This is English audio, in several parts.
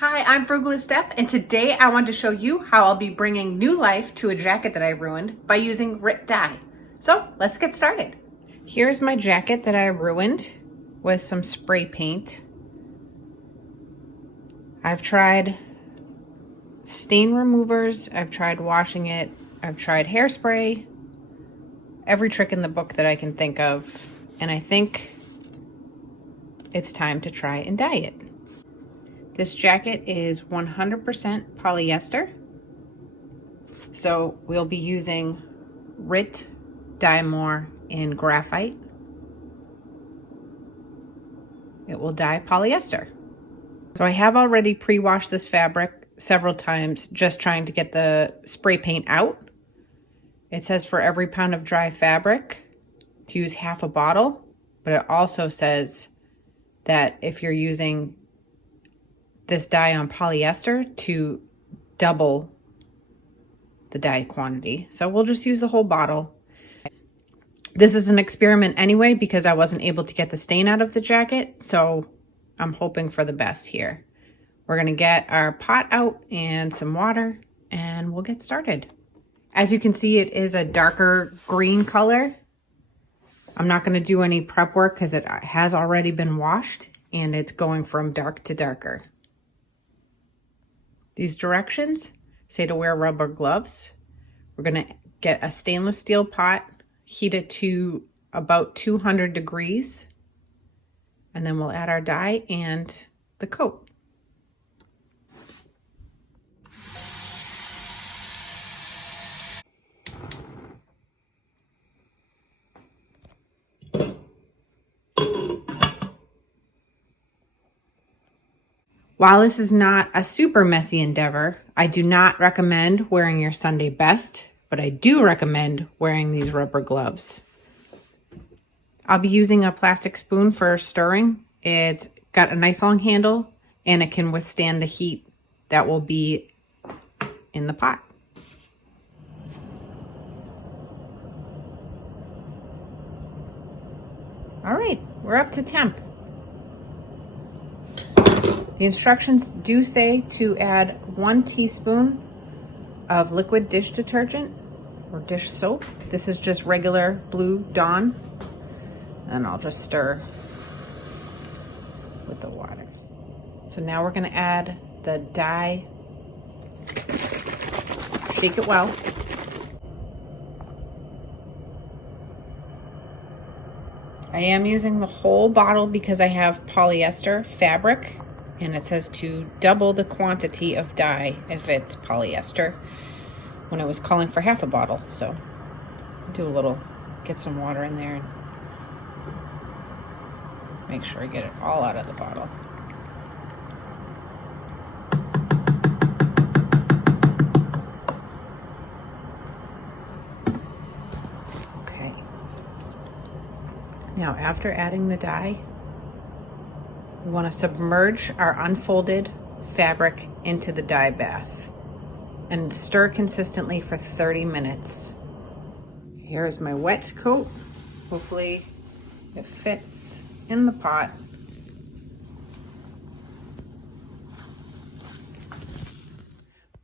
Hi, I'm Frugalist Steph, and today I want to show you how I'll be bringing new life to a jacket that I ruined by using RIT dye. So let's get started. Here's my jacket that I ruined with some spray paint. I've tried stain removers, I've tried washing it, I've tried hairspray, every trick in the book that I can think of, and I think it's time to try and dye it. This jacket is 100% polyester. So we'll be using RIT Dye-More in graphite. It will dye polyester. So I have already pre-washed this fabric several times, just trying to get the spray paint out. It says for every pound of dry fabric to use half a bottle, but it also says that if you're using this dye on polyester to double the dye quantity. So we'll just use the whole bottle. This is an experiment anyway because I wasn't able to get the stain out of the jacket, so I'm hoping for the best here. We're gonna get our pot out and some water and we'll get started. As you can see, it is a darker green color. I'm not gonna do any prep work because it has already been washed and it's going from dark to darker. These directions say to wear rubber gloves. We're gonna get a stainless steel pot, heat it to about 200 degrees, and then we'll add our dye and the coat. While this is not a super messy endeavor, I do not recommend wearing your Sunday best, but I do recommend wearing these rubber gloves. I'll be using a plastic spoon for stirring. It's got a nice long handle and it can withstand the heat that will be in the pot. All right, we're up to temp. The instructions do say to add 1 teaspoon of liquid dish detergent or dish soap. This is just regular Blue Dawn. And I'll just stir with the water. So now we're gonna add the dye. Shake it well. I am using the whole bottle because I have polyester fabric. And it says to double the quantity of dye if it's polyester when it was calling for half a bottle. So do a little, get some water in there and make sure I get it all out of the bottle. Okay. Now after adding the dye, we want to submerge our unfolded fabric into the dye bath and stir consistently for 30 minutes. Here's my wet coat. Hopefully it fits in the pot.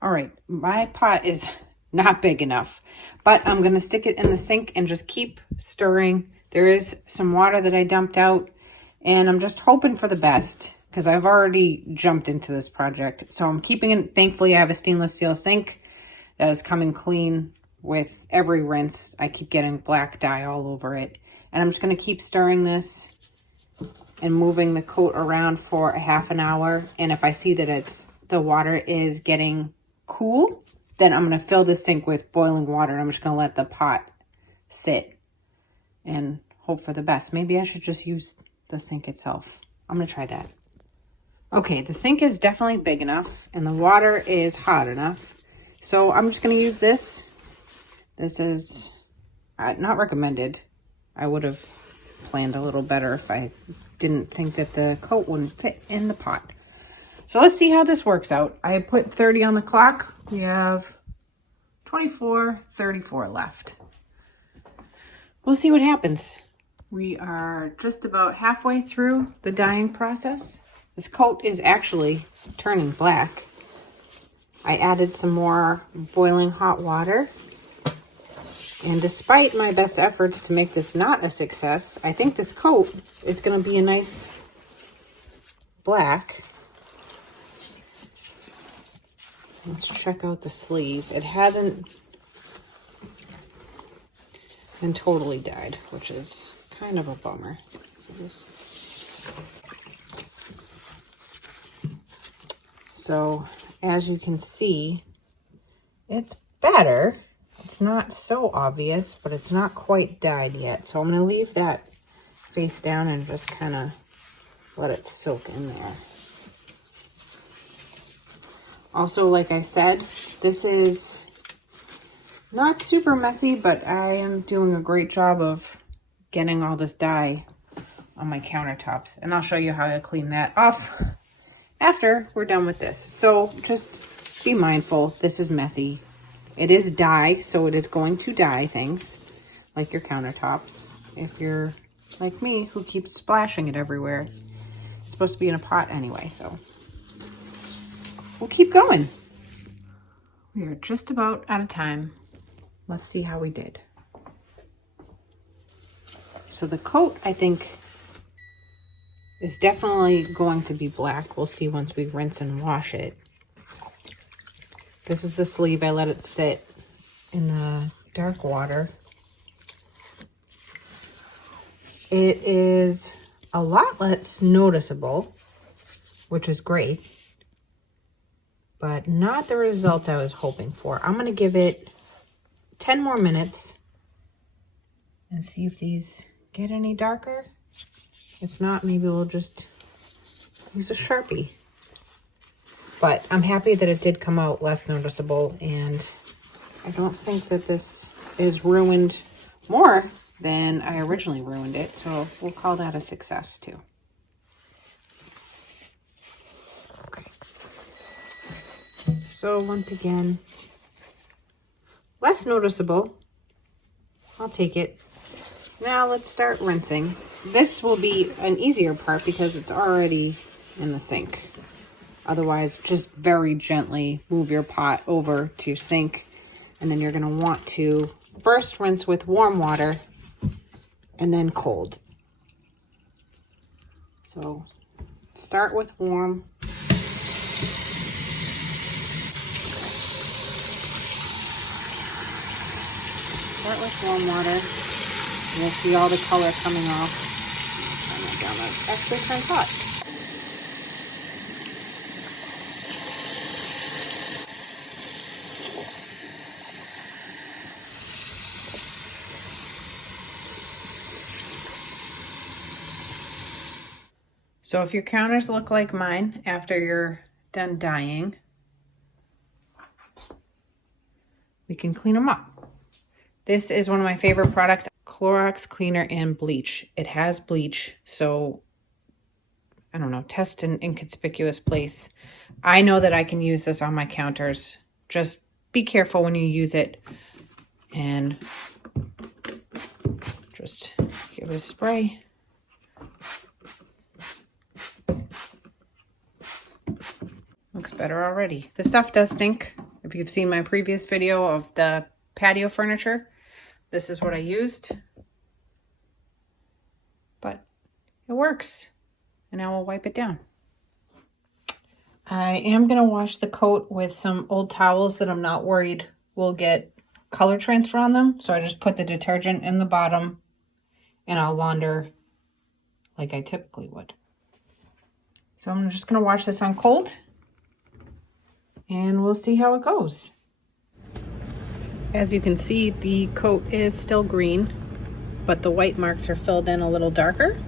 All right, my pot is not big enough, but I'm gonna stick it in the sink and just keep stirring. There is some water that I dumped out, and I'm just hoping for the best because I've already jumped into this project. So I'm keeping it. Thankfully, I have a stainless steel sink that is coming clean with every rinse. I keep getting black dye all over it. And I'm just going to keep stirring this and moving the coat around for a half an hour. And if I see that the water is getting cool, then I'm going to fill the sink with boiling water. And I'm just going to let the pot sit and hope for the best. Maybe I should just use the sink itself. I'm gonna try that. Okay, the sink is definitely big enough and the water is hot enough. So I'm just gonna use this. This is not recommended. I would have planned a little better if I didn't think that the coat wouldn't fit in the pot. So let's see how this works out. I put 30 on the clock. We have 24, 34 left. We'll see what happens. We are just about halfway through the dyeing process. This coat is actually turning black. I added some more boiling hot water. And despite my best efforts to make this not a success, I think this coat is going to be a nice black. Let's check out the sleeve. It hasn't been totally dyed, which is kind of a bummer. So as you can see, it's better. It's not so obvious, but it's not quite dyed yet. So I'm going to leave that face down and just kind of let it soak in there. Also, like I said, this is not super messy, but I am doing a great job of getting all this dye on my countertops. And I'll show you how I clean that off after we're done with this. So just be mindful, this is messy. It is dye, so it is going to dye things like your countertops. If you're like me, who keeps splashing it everywhere. It's supposed to be in a pot anyway, so we'll keep going. We are just about out of time. Let's see how we did. So the coat, I think, is definitely going to be black. We'll see once we rinse and wash it. This is the sleeve. I let it sit in the dark water. It is a lot less noticeable, which is great, but not the result I was hoping for. I'm going to give it 10 more minutes and see if these get any darker. If not, maybe we'll just use a Sharpie. But I'm happy that it did come out less noticeable, and I don't think that this is ruined more than I originally ruined it. So we'll call that a success too. Okay. So once again, less noticeable. I'll take it. Now let's start rinsing. This will be an easier part because it's already in the sink. Otherwise, just very gently move your pot over to your sink. And then you're going to want to first rinse with warm water and then cold. So start with warm. Start with warm water. You'll see all the color coming off. Oh my God, that actually turns hot. So if your counters look like mine after you're done dyeing, we can clean them up. This is one of my favorite products, Clorox Cleaner and Bleach. It has bleach, so I don't know, test an inconspicuous place. I know that I can use this on my counters. Just be careful when you use it and just give it a spray. Looks better already. The stuff does stink. If you've seen my previous video of the patio furniture, this is what I used. But it works. And now we'll wipe it down. I am going to wash the coat with some old towels that I'm not worried will get color transfer on them. So I just put the detergent in the bottom and I'll launder like I typically would. So I'm just going to wash this on cold and we'll see how it goes. As you can see, the coat is still green, but the white marks are filled in a little darker.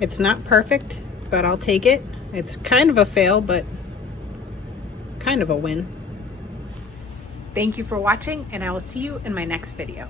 It's not perfect, but I'll take it. It's kind of a fail, but kind of a win. Thank you for watching, and I will see you in my next video.